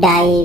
2:30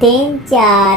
3-4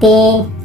3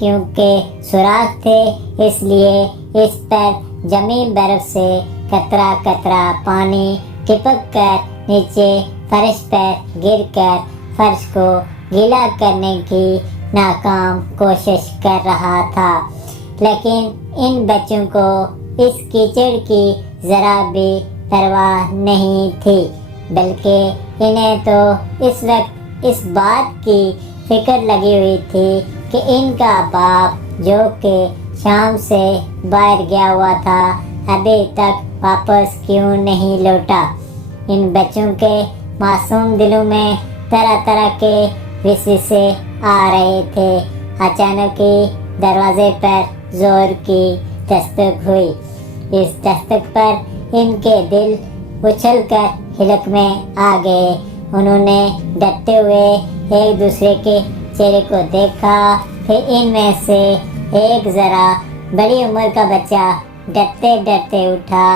کھڑکیوں کے سوراخ تھے، اس لیے اس پر جمی برف سے قطرہ قطرہ پانی ٹپک کر نیچے فرش پر گر کر فرش کو گیلا کرنے کی ناکام کوشش کر رہا تھا۔ لیکن ان بچوں کو اس کیچڑ کی ذرا بھی پرواہ نہیں تھی، بلکہ انہیں تو اس وقت اس بات کی فکر لگی ہوئی تھی کہ ان کا باپ جو کہ شام سے باہر گیا ہوا تھا ابھی تک واپس کیوں نہیں لوٹا۔ ان بچوں کے معصوم دلوں میں طرح طرح کے وسوسے آ رہے تھے۔ اچانک ہی دروازے پر زور کی دستک ہوئی۔ اس دستک پر ان کے دل اچھل کر حلق میں آ گئے۔ انہوں نے ڈرتے ہوئے ایک دوسرے کے چہرے کو دیکھا، پھر ان میں سے ایک ذرا بڑی عمر کا بچہ ڈرتے ڈرتے اٹھا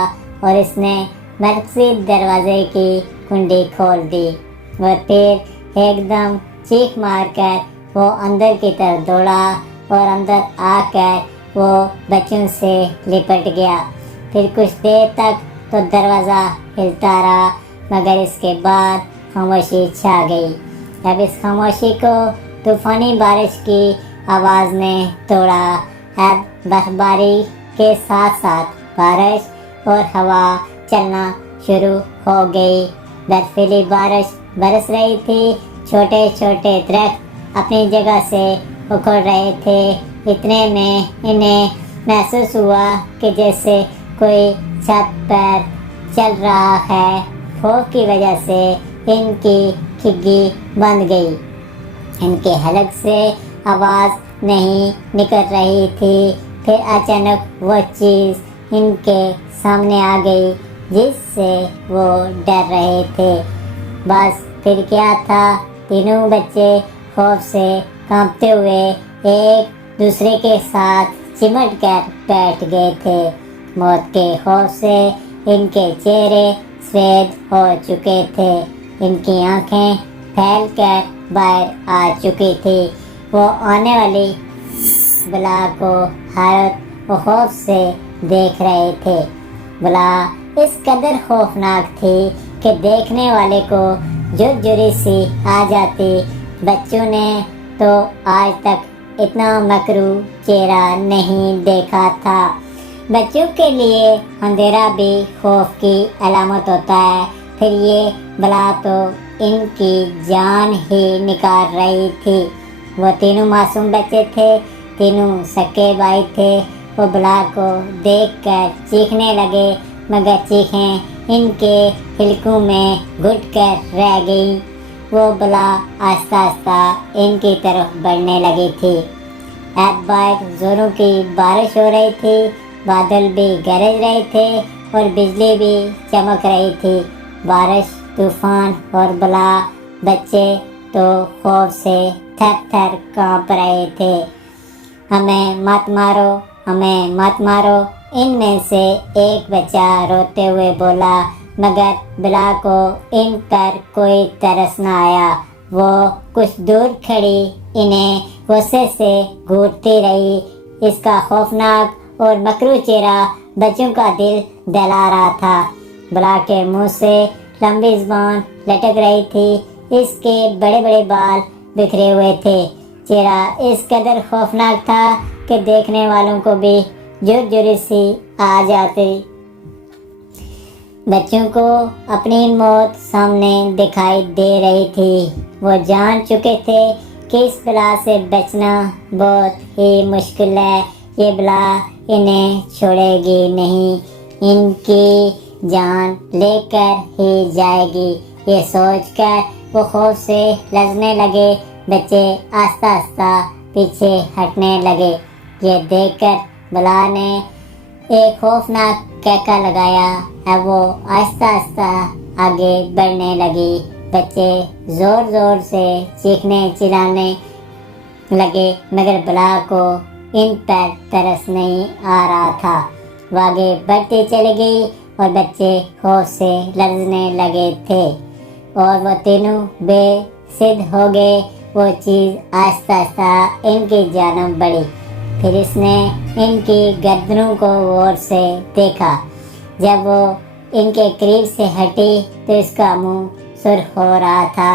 اور اس نے مرکزی دروازے کی کنڈی کھول دی اور پھر ایک دم چیخ مار کر وہ اندر کی طرف دوڑا اور اندر آ کر وہ بچوں سے لپٹ گیا۔ پھر کچھ دیر تک تو دروازہ ہلتا رہا، مگر اس کے بعد خاموشی چھا گئی۔ اب اس خاموشی کو طوفانی بارش کی آواز نے توڑا۔ اب برفباری کے ساتھ ساتھ بارش اور ہوا چلنا شروع ہو گئی۔ برفیلی بارش برس رہی تھی، چھوٹے چھوٹے درخت اپنی جگہ سے اکھڑ رہے تھے۔ اتنے میں انہیں محسوس ہوا کہ جیسے کوئی چھت پر چل رہا ہے۔ خوف کی وجہ سے ان کی کھگی بند گئی، ان کے حلق سے آواز نہیں نکل رہی تھی۔ پھر اچانک وہ چیز ان کے سامنے آ گئی جس سے وہ ڈر رہے تھے۔ بس پھر کیا تھا، تینوں بچے خوف سے کانپتے ہوئے ایک دوسرے کے ساتھ چمٹ کر بیٹھ گئے تھے۔ موت کے خوف سے ان کے چہرے سفید ہو چکے تھے، ان کی آنکھیں پھیل کر باہر آ چکی تھی۔ وہ آنے والی بلا کو حیرت و خوف سے دیکھ رہے تھے۔ بلا اس قدر خوفناک تھی کہ دیکھنے والے کو جھرجھری سی آ جاتی۔ بچوں نے تو آج تک اتنا مکروہ چہرہ نہیں دیکھا تھا۔ بچوں کے لیے اندھیرا بھی خوف کی علامت ہوتا ہے، پھر یہ بلا تو ان کی جان ہی نکال رہی تھی۔ وہ تینوں معصوم بچے تھے، تینوں سکے بھائی تھے۔ وہ بلا کو دیکھ کر چیخنے لگے، مگر چیخیں ان کے حلقوں میں گھٹ کر رہ گئیں۔ وہ بلا آہستہ آہستہ ان کی طرف بڑھنے لگی تھی۔ اب باہر زوروں کی بارش ہو رہی تھی، بادل بھی گرج رہے تھے اور بجلی بھی چمک رہی تھی۔ بارش، طوفان اور بلا، بچے تو خوف سے تھر تھر کانپ رہے تھے۔ ہمیں مت مارو، ہمیں مت مارو، ان میں سے ایک بچہ روتے ہوئے بولا، مگر بلا کو ان پر کوئی ترس نہ آیا۔ وہ کچھ دور کھڑی انہیں غصے سے گھورتی رہی۔ اس کا خوفناک اور مکروہ چہرہ بچوں کا دل دہلا رہا تھا۔ بلا کے منہ سے لمبی زبان لٹک رہی تھی، اس کے بڑے بڑے بال بکھرے ہوئے تھے۔ چہرہ اس قدر خوفناک تھا کہ دیکھنے والوں کو بھی جھرجھری سی آ جاتی۔ بچوں کو اپنی موت سامنے دکھائی دے رہی تھی۔ وہ جان چکے تھے کہ اس بلا سے بچنا بہت ہی مشکل ہے، یہ بلا انہیں چھوڑے گی نہیں، ان کی جان لے کر ہی جائے گی۔ یہ سوچ کر وہ خوف سے لرزنے لگے۔ بچے آہستہ آہستہ پیچھے ہٹنے لگے۔ یہ دیکھ کر بلا نے ایک خوفناک کہکا لگایا۔ اب وہ آہستہ آہستہ آگے بڑھنے لگی۔ بچے زور زور سے چیخنے چلانے لگے، مگر بلا کو ان پر ترس نہیں آ رہا تھا۔ وہ آگے بڑھتی چلی گئی اور بچے خوف سے لرزنے لگے تھے، اور وہ تینوں بے سدھ ہو گئے۔ وہ چیز آہستہ آہستہ ان کی جانب بڑھی۔ پھر اس نے ان کی گردنوں کو غور سے دیکھا۔ جب وہ ان کے قریب سے ہٹی تو اس کا منہ سرخ ہو رہا تھا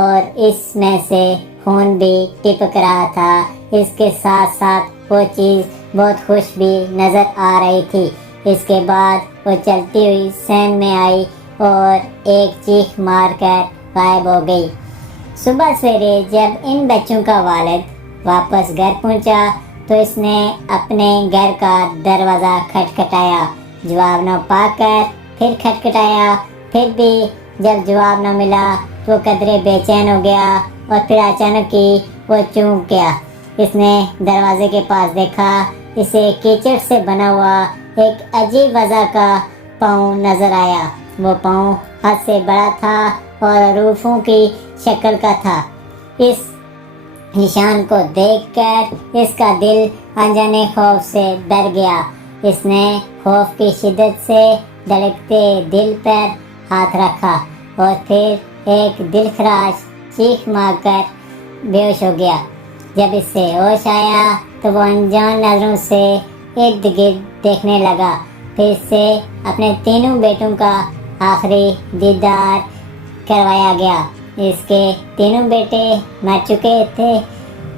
اور اس میں سے خون بھی ٹپک رہا تھا۔ اس کے ساتھ ساتھ وہ چیز بہت خوش بھی نظر آ رہی تھی۔ اس کے بعد وہ چلتی ہوئی سین میں آئی اور ایک چیخ مار کر غائب ہو گئی۔ صبح سویرے جب ان بچوں کا والد واپس گھر پہنچا تو اس نے اپنے گھر کا دروازہ کھٹکھٹایا۔ جواب نہ پا کر پھر کھٹکھٹایا، پھر بھی جب جواب نہ ملا تو وہ قدرے بے چین ہو گیا اور پھر اچانک ہی وہ چونک گیا۔ اس نے دروازے کے پاس دیکھا، اسے کیچڑ سے بنا ہوا ایک عجیب وضع کا پاؤں نظر آیا۔ وہ پاؤں حد سے بڑا تھا اور حروفوں کی شکل کا تھا۔ اس نشان کو دیکھ کر اس کا دل انجانے خوف سے ڈر گیا۔ اس نے خوف کی شدت سے دھڑکتے دل پر ہاتھ رکھا اور پھر ایک دل خراش چیخ مار کر بے ہوش ہو گیا۔ جب اس سے ہوش آیا تو وہ انجان نظروں سے ارد گرد دیکھنے لگا۔ پھر اس سے اپنے تینوں بیٹوں کا آخری دیدار کروایا گیا۔ اس کے تینوں بیٹے مر چکے تھے۔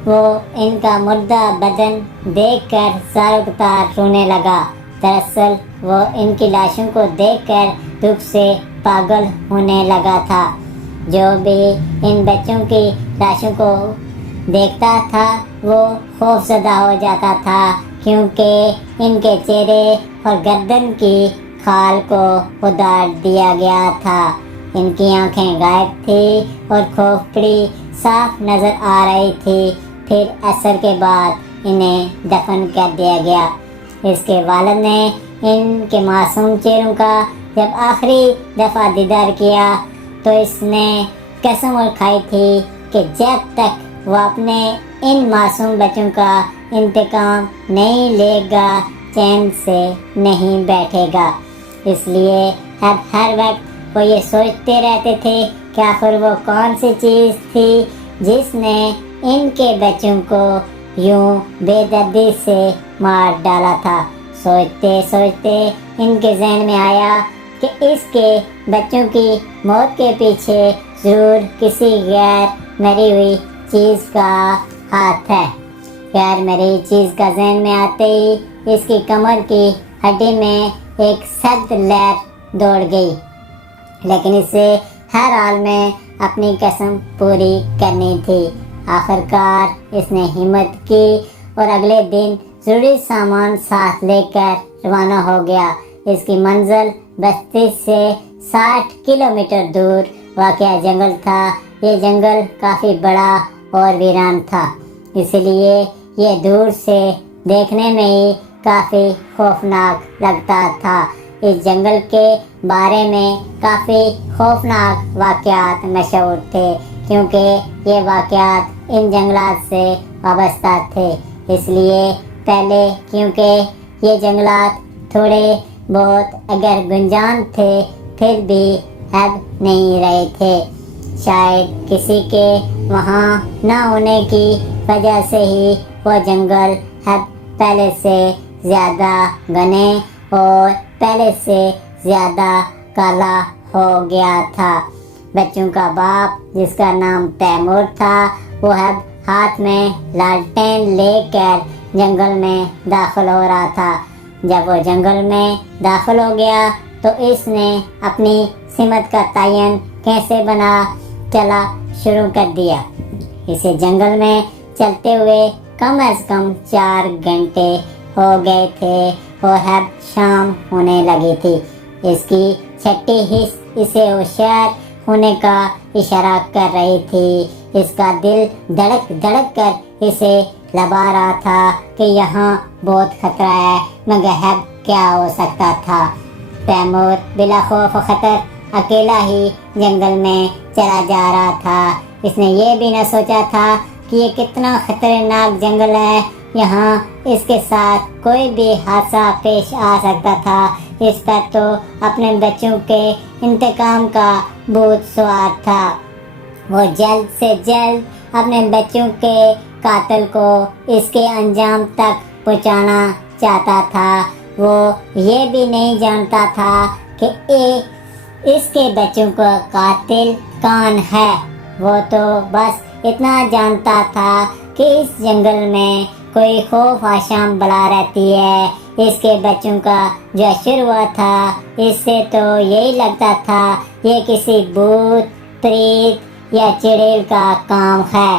وہ ان کا مردہ بدن دیکھ کر زار رونے لگا۔ دراصل وہ ان کی لاشوں کو دیکھ کر دکھ سے پاگل ہونے لگا تھا۔ جو بھی ان بچوں کی لاشوں کو دیکھتا تھا وہ خوف زدہ ہو جاتا تھا، کیونکہ ان کے چہرے اور گردن کی کھال کو ادار دیا گیا تھا۔ ان کی آنکھیں غائب تھی اور کھوپڑی صاف نظر آ رہی تھی۔ پھر عصر کے بعد انہیں دفن کر دیا گیا۔ اس کے والد نے ان کے معصوم چہروں کا جب آخری دفعہ دیدار کیا تو اس نے قسم کھائی تھی کہ جب تک وہ اپنے ان معصوم بچوں کا انتقام نہیں لے گا چین سے نہیں بیٹھے گا۔ اس لیے اب ہر وقت وہ یہ سوچتے رہتے تھے کہ آخر وہ کون سی چیز تھی جس نے ان کے بچوں کو یوں بے دردی سے مار ڈالا تھا۔ سوچتے سوچتے ان کے ذہن میں آیا کہ اس کے بچوں کی موت کے پیچھے ضرور کسی غیر مری ہوئی چیز کا ہاتھ ہے۔ غیر مری چیز کا ذہن میں آتے ہی اس کی کمر کی ہڈی میں ایک سخت لہر دوڑ گئی، لیکن اسے ہر حال میں اپنی قسم پوری کرنی تھی۔ آخر کار اس نے ہمت کی اور اگلے دن ضروری سامان ساتھ لے کر روانہ ہو گیا۔ اس کی منزل بستی سے 60 کلومیٹر دور واقع جنگل تھا۔ یہ جنگل کافی بڑا اور ویران تھا، اس لیے یہ دور سے دیکھنے میں ہی کافی خوفناک لگتا تھا۔ اس جنگل کے بارے میں کافی خوفناک واقعات مشہور تھے، کیونکہ یہ واقعات ان جنگلات سے وابستہ تھے۔ اس لیے پہلے کیونکہ یہ جنگلات تھوڑے بہت اگر گنجان تھے پھر بھی اب نہیں رہے تھے۔ شاید کسی کے وہاں نہ ہونے کی وجہ سے ہی وہ جنگل اب پہلے سے زیادہ گھنے اور پہلے سے زیادہ کالا ہو گیا تھا۔ بچوں کا باپ جس کا نام تیمور تھا وہ اب ہاتھ میں لالٹین لے کر جنگل میں داخل ہو رہا تھا۔ جب وہ جنگل میں داخل ہو گیا تو اس نے اپنی سمت کا تعین کیسے بنا چلا شروع کر دیا۔ اسے جنگل میں چلتے ہوئے کم از کم 4 گھنٹے ہو گئے تھے اور اب شام ہونے لگی تھی۔ اس کی چھٹی حص اسے ہوشیار ہونے کا اشارہ کر رہی تھی۔ اس کا دل دھڑک دھڑک کر اسے لبا رہا تھا کہ یہاں بہت خطرہ ہے، مگر اب کیا ہو سکتا تھا۔ تیمور بلا خوف و خطر اکیلا ہی جنگل میں چلا جا رہا تھا۔ اس نے یہ بھی نہ سوچا تھا کہ یہ کتنا خطرناک جنگل ہے، یہاں اس کے ساتھ کوئی بھی حادثہ پیش آ سکتا تھا۔ اس پر تو اپنے بچوں کے انتقام کا بھوت سوار تھا۔ وہ جلد سے جلد اپنے بچوں کے قاتل کو اس کے انجام تک پہنچانا چاہتا تھا۔ وہ یہ بھی نہیں جانتا تھا کہ اس کے بچوں کا قاتل کون ہے۔ وہ تو بس اتنا جانتا تھا کہ اس جنگل میں کوئی خوف آشام بلا رہتی ہے۔ اس کے بچوں کا جو اشر ہوا تھا، اس سے تو یہی لگتا تھا یہ کسی بھوت پریت یا چڑیل کا کام ہے۔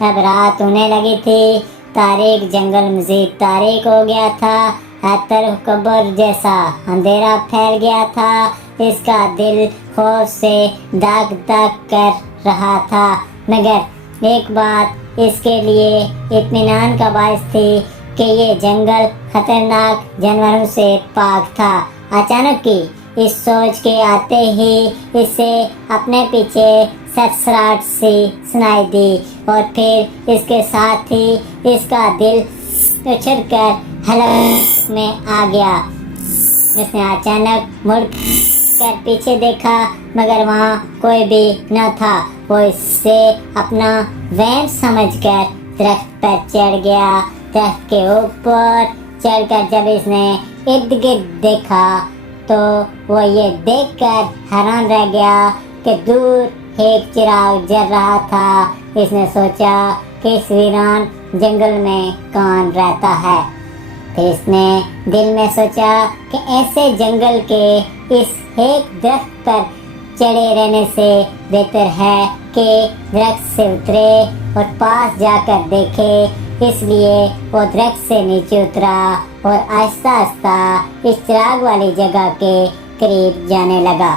اب رات ہونے لگی تھی، تاریک جنگل مزید تاریک ہو گیا تھا، اتر قبر جیسا اندھیرا پھیل گیا تھا۔ اس کا دل خوف سے دھک دھک کر رہا تھا، مگر ایک بات اس کے لیے اطمینان کا باعث تھی کہ یہ جنگل خطرناک جانوروں سے پاک تھا۔ اچانک کی اس سوچ کے آتے ہی اسے اپنے پیچھے سرسراہٹ سی سنائی دی، اور پھر اس کے ساتھ ہی اس کا دل اچھل کر حلق میں آ گیا۔ اس نے اچانک مڑ کر پیچھے دیکھا، مگر وہاں کوئی بھی نہ تھا۔ وہ اس سے اپنا وہم سمجھ کر درخت پر چڑھ گیا۔ درخت کے اوپر چڑھ کر جب اس نے ارد گرد دیکھا تو وہ یہ دیکھ کر حیران رہ گیا کہ دور ایک چراغ جل رہا تھا۔ اس نے سوچا کہ اس ویران جنگل میں کون رہتا ہے۔ پھر اس نے دل میں سوچا کہ ایسے جنگل کے اس ایک درخت پر چڑھے رہنے سے بہتر ہے کہ درخت سے اترے اور پاس جا کر دیکھے۔ اس لیے وہ درخت سے نیچے اترا اور آہستہ آہستہ اس چراغ والی جگہ کے قریب جانے لگا۔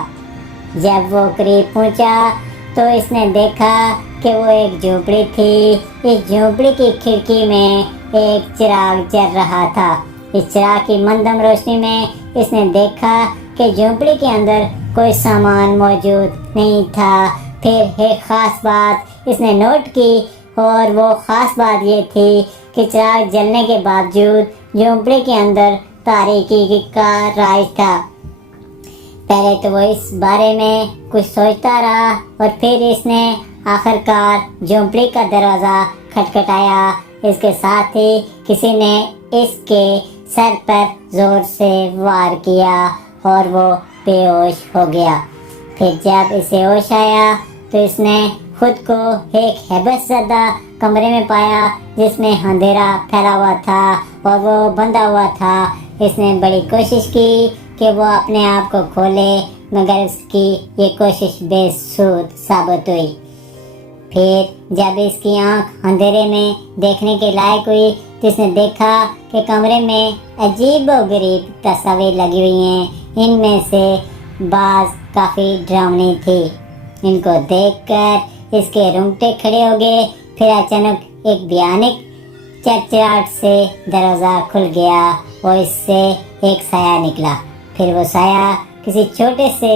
جب وہ قریب پہنچا تو اس نے دیکھا کہ وہ ایک جھونپڑی تھی۔ اس جھونپڑی کی کھڑکی میں ایک چراغ جل رہا تھا۔ اس چراغ کی مندم روشنی میں اس نے دیکھا کہ جھونپڑی کے اندر کوئی سامان موجود نہیں تھا۔ پھر ایک خاص بات اس نے نوٹ کی، اور وہ خاص بات یہ تھی کہ چراغ جلنے کے باوجود جھونپڑی کے اندر تاریکی کا راز تھا۔ پہلے تو وہ اس بارے میں کچھ سوچتا رہا، اور پھر اس نے آخرکار جھونپڑی کا دروازہ کھٹکھٹایا۔ اس کے ساتھ ہی کسی نے اس کے سر پر زور سے وار کیا اور وہ بے ہوش ہو گیا۔ پھر جب اسے ہوش آیا تو اس نے خود کو ایک ہیبت زدہ کمرے میں پایا جس میں اندھیرا پھیلا ہوا تھا اور وہ بندھا ہوا تھا۔ اس نے بڑی کوشش کی کہ وہ اپنے آپ کو کھولے، مگر اس کی یہ کوشش بے سود ثابت ہوئی۔ پھر جب اس کی آنکھ اندھیرے میں دیکھنے کے لائق ہوئی تو اس نے دیکھا کہ کمرے میں عجیب و غریب تصاویر لگی ہوئی ہیں۔ ان میں سے بعض کافی ڈراؤنی تھی۔ ان کو دیکھ کر اس کے رونگٹے کھڑے ہو گئے۔ پھر اچانک ایک بھیانک چرچراہٹ سے دروازہ کھل گیا اور اس سے ایک سایہ نکلا۔ پھر وہ سایہ کسی چھوٹے سے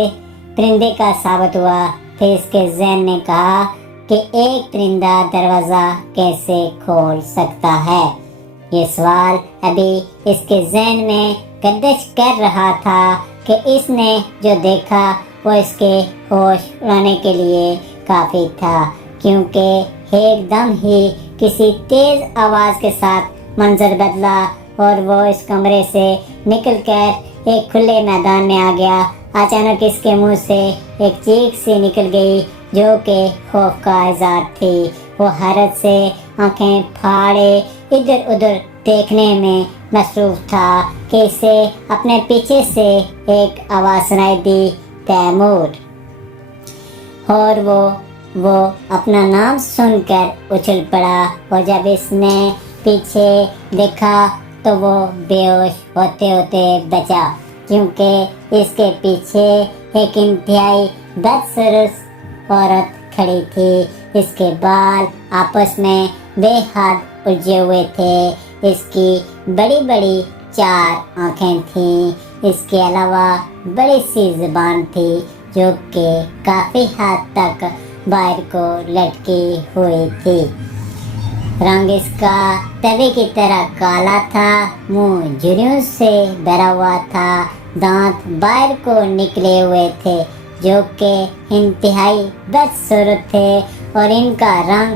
پرندے کا ثابت ہوا۔ پھر اس کے ذہن نے کہا کہ ایک پرندہ دروازہ کیسے کھول سکتا ہے؟ یہ سوال ابھی اس کے ذہن میں گردش کر رہا تھا کہ اس نے جو دیکھا وہ اس کے ہوش اڑانے کے لیے کافی تھا، کیونکہ ایک دم ہی کسی تیز آواز کے ساتھ منظر بدلا اور وہ اس کمرے سے نکل کر ایک کھلے میدان میں آ گیا۔ اچانک اس کے منہ سے ایک چیخ سی نکل گئی جو کہ خوف کا اظہار تھی۔ وہ حیرت سے آنکھیں پھاڑے ادھر ادھر دیکھنے میں مصروف تھا کہ اسے اپنے پیچھے سے ایک آواز سنائی دی، تیمور! اور وہ اپنا نام سن کر اچھل پڑا، اور جب اس نے پیچھے دیکھا تو وہ بے ہوش ہوتے ہوتے بچا، کیونکہ اس کے پیچھے ایک انتہائی بدسورت عورت کھڑی تھی۔ اس کے بال آپس میں بے حد الجھے ہوئے تھے۔ اس کی بڑی بڑی 4 آنکھیں تھیں۔ اس کے علاوہ بڑی سی زبان تھی جو کہ کافی حد تک باہر کو لٹکی ہوئی تھی۔ رنگ اس کا توے کی طرح کالا تھا، منہ جھریوں سے بھرا ہوا تھا، دانت باہر کو نکلے ہوئے تھے جو کہ انتہائی بدصورت تھے، اور ان کا رنگ